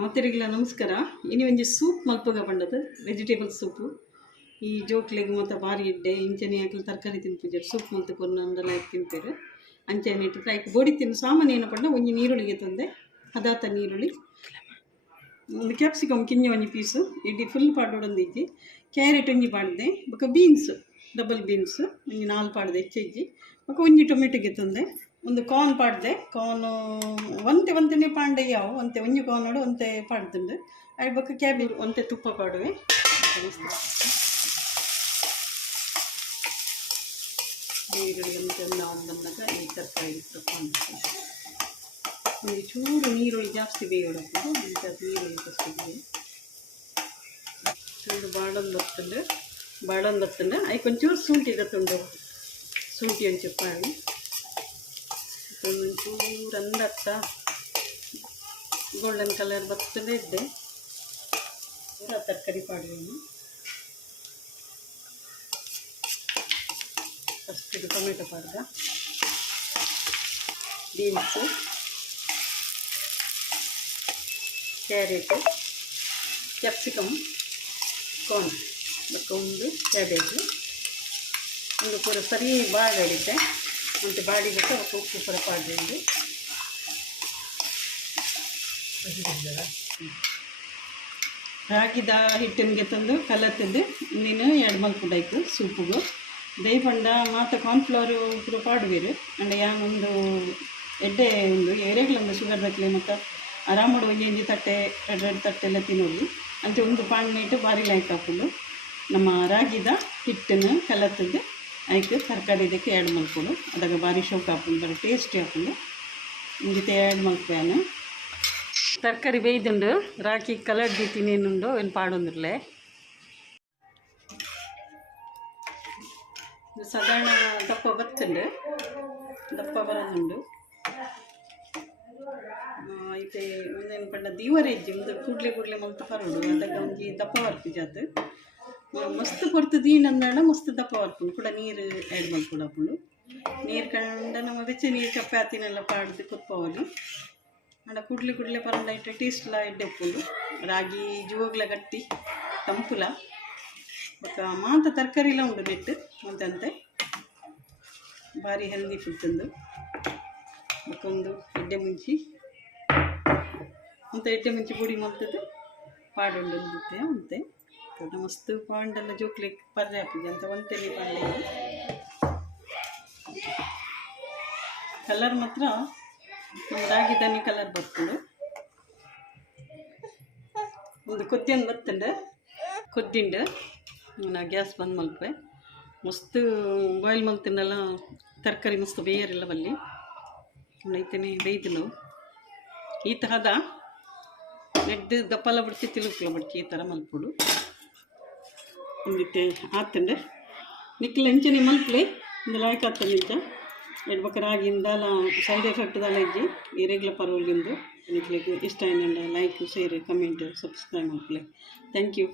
ಮಾತೆರೆಗ್ಲ ನಮಸ್ಕಾರ. ಇನಿ ಒಂಜಿ ಸೂಪ್ ಮಲ್ಪಗ ಪಂಡದು ವೆಜಿಟೇಬಲ್ ಸೂಪು. ಈ ಜೋಕ್ಲೆಗ್ ಮತ್ತು ಬಾರಿ ಇಡ್ಡೆ ಇಂಚನೆ ಹಾಕಲು ತರಕಾರಿ ತಿನ್ಪುಜರು ಸೂಪ್ ಮಲ್ತು ಕೊರ್ನಂದೆಲ್ಲ ತಿಂತೇರು. ಅಂಚನೆ ಇಟ್ಟು ಆಯ್ಕೆ ಬೋಡಿ ತಿನ್ನು ಸಾಮಾನು ಏನು ಪಂಡ ಒಂಜಿ ನೀರುಳ್ಳಿಗೆ ತಂದೆ ಹದಾತ ನೀರುಳ್ಳಿ, ಒಂದು ಕ್ಯಾಪ್ಸಿಕಮ್ ಕಿಂಜ ಒಂಜಿ ಪೀಸು ಇಡ್ಡಿ ಫುಲ್ ಪಾಡೋಡೊಂದು ಇಜ್ಜಿ, ಕ್ಯಾರೆಟ್ ಒಂಜಿ ಪಾಡ್ದೆ ಬೊಕ ಬೀನ್ಸ್ ಡಬಲ್ ಬೀನ್ಸ್ ಒಂಜಿ 4 ಪಾಡ್ದೆ ಹೆಚ್ಚಿಜ್ಜಿ ಬೊಕ ಒಂಜಿ ಟೊಮೆಟೊಗೆ ತಂದೆ ಒಂದು ಕಾರ್ನ್ ಪಾಡ್ದೆ. ಕಾರ್ನು ಒಂತೆ ಪಾಂಡೆ ಯಾವು ಒಂತೆ ಒಂಜಿ ಕಾರ್ನೋಡು ಒಂತೆ ಪಾಡ್ದುಂಡು ಅದ್ರ ಬೊಕ ಕ್ಯಾಬೇಜ್ ಒಂತೆ ತುಪ್ಪ ಪಾಡುವೆ. ನೀರುಳ್ಳಿ ಒಂತೆ ನಾವು ಬಂದಾಗ ಈ ತರಕಾರಿ ಒಂದು ಚೂರು ನೀರುಳ್ಳಿ ಜಾಸ್ತಿ ಬೇಯೋಡಕ್ಕೆ ನೀರುಳ್ಳಿ ಫಸ್ಟಿಗೆ ಚೂರು ಬಾಡೊಂದು ಬತ್ತಂಡು ಅದಕ್ಕೆ ಒಂಚೂರು ಶುಂಠಿ ಗತ್ತುಂಡು, ಶುಂಠಿ ಒಂದು ಚಪ್ಪಾಳಿ ಒಂಚೂರು ಅಂದತ್ತ ಗೋಲ್ಡನ್ ಕಲರ್ ಬರ್ತದೆ ಇದ್ದೆ ಪೂರ ತರಕಾರಿ ಪಾಡುವೆನು. ಫಸ್ಟ್ ಇದು ಟೊಮೆಟೊ ಪಾಡ್ದ, ಬೀನ್ಸು, ಕ್ಯಾರೆಟ್, ಕ್ಯಾಪ್ಸಿಕಮ್, ಕಾರ್ನ್ ಬೊಕ್ಕ ಒಂದು ಕ್ಯಾಬೇಜು ಒಂದು ಪೂರ ಸರಿ ಬಾಡಿದ್ದೆ ಮತ್ತು ಬಾಡಿಗೆ ಅವಕ್ಕೆ ಉಪ್ಪು ಪೂರ ಪಾಡ್ದು. ರಾಗಿದ ಹಿಟ್ಟಿನಿಗೆ ತಂದು ಕಲತ್ತಿದ್ದು ಇನ್ನೇನು 2 ಮಲ್ಪುಡಾಯ್ತು ಸೂಪುಗು ದಯಪಂಡ ಮಾತ ಕಾರ್ನ್ಫ್ಲವರು ಪೂರ ಪಾಡುವೇರು ಅಂಡ ಯಾನೊಂದು ಎಡ್ಡೆ ಒಂದು ಎರೆಗಳೊಂದು ಶುಗರ್ ದಕ್ಕಲೆ ಮತ್ತು ಆರಾಮಡು ಒಂಜಿ ತಟ್ಟೆ 2 ತಟ್ಟೆಲ್ಲ ತಿನ್ನೋದು ಅಂತ ಒಂದು ಪಾಂಡ್ನೈಟು ಬಾರಿ ಲೈಕ್ ಹಾಕೊಂಡು ನಮ್ಮ ರಾಗಿದ ಹಿಟ್ಟನ್ನು ಕಲತ್ತದ್ದು ಆಯ್ತು ತರಕಾರಿ ಇದಕ್ಕೆ 2 ಮಲ್ಪುಡು ಅದಾಗ ಬಾರಿ ಶೋಕ್ ಹಾಕೊಂಡು ಬಾರಿ ಟೇಸ್ಟಿ ಹಾಕೊಂಡು ಇಂಜಿತೆ 2 ಮಲ್ಪೇನು ತರಕಾರಿ ಬೇಯ್ದುಂಡು ರಾಕಿ ಕಲರ್ ತಿನ್ನೇನುಂಡು ಏನು ಪಾಡೊಂದಿರಲೆ ಸಾಧಾರಣ ದಪ್ಪ ಬತ್ತುಂಡು ದಪ್ಪ ಬರೋದುಂಡು ಐತೆ ಒಂದೇನು ಪಂಡ ದೀವರೇಜ್ಜಿ ಒಂದು ಕೂಡ್ಲೆ ಮಲ್ತು ಪರೋಡು ಅದಕ್ಕೆ ಒಂಜಿ ದಪ್ಪ ವರ್ಕು ಜಾತು ಮಸ್ತ್ ಕೊಡ್ತದೆ ನಂದಾಡ ಮಸ್ತ್ ದಪ್ಪ ವರ್ಪುಂಡು ಕೂಡ ನೀರು ಆ್ಯಡ್ ಮಾಡ್ಕೊಂಡು ಹಾಕೊಂಡು ನೀರು ಕಂಡ ನಮ್ಮ ಬೆಚ್ಚ ನೀರು ಚಪಾತಿನೆಲ್ಲ ಪಾಡ್ದು ಕುತ್ಪವಲ್ಲಿ ಅಂಡ ಕುಡ್ಲೆ ಪರಂಡ ಇಟ್ಟರೆ ಟೇಸ್ಟ್ಲ ಎಡ್ಡೆ ಉಪ್ಪುಂಡು ರಾಗಿ ಜೋಗ್ಲ ಗಟ್ಟಿ ತಂಪುಲ ಮತ್ತು ಮಾತ ತರಕಾರಿ ಎಲ್ಲ ಉಂಡು ನೆಟ್ಟು ಅಂತಂತೆ ಭಾರಿ ಹೆಲ್ದಿ ಫುಡ್ ತಂದು ಮತ್ತೊಂದು ಎಡ್ಡೆ ಮುಂಚಿ ಪುಡಿ ಮಲ್ತದ್ದು ಪಾಡುಂಡು ಅಂತೆ ಮಸ್ತ್ ಪಾಂಡೆಲ್ಲ ಜೋಕ್ಲಿಕ್ಕೆ ಪರ್ರೆ ಹಾಕಿದೆ ಅಂತ ಒಂತೆಲಿ ಪಾಂಡೆ ಕಲರ್ ಮಾತ್ರ ರಾಗಿ ದಾನಿ ಕಲರ್ ಬರ್ತದೆ. ಒಂದು ಕೊದ್ದಿಯನ್ನು ಕೊದ್ದಿಂಡು ನಾ ಗ್ಯಾಸ್ ಬಂದ್ ಮಲ್ಪೆ ಮಸ್ತ್ ಬಾಯ್ಲ್ ಮಲ್ತಿನಲ್ಲ ತರಕಾರಿ ಮಸ್ತ್ ಬೇಯರೆಲ್ಲ ಬಲ್ಲಿ ಐತೇನೆ ಬೇಯ್ದು ನಾವು ಈ ತರಹದ ನೆಡ್ದು ದಪ್ಪಲ ಬಿಡ್ತಿ ತಿಳುಕ್ಲ ಬಿಡ್ತಿ ಈ ಥರ ಮಲ್ಪುಡು ಒಂದಿತ್ತೆ ಆತಂಡೆ ನಿಕ್ಲ ಎಂಚನೆ ಮಲ್ಪಲೆ ಒಂದು ಲಾಯ್ಕ್ ಆಗ್ತದೆ ನಿಂತ ಎಡ್ಬಕ್ಕ ರಾಗಿಂದಲ್ಲ ಸೈಡ್ ಎಫೆಕ್ಟ್ದಲ್ಲ ಇಜ್ಜಿ ಈ ರೆಗ್ಯುಲರ್ ಪರವಲ್ಗಿಂದು ನಿಕ್ಲಿಗೆ ಇಷ್ಟ ಏನಂಡ ಲೈಕ್ ಶೇರ್ ಕಮೆಂಟ್ ಸಬ್ಸ್ಕ್ರೈಬ್ ಮಲ್ಪಲೆ. Thank you.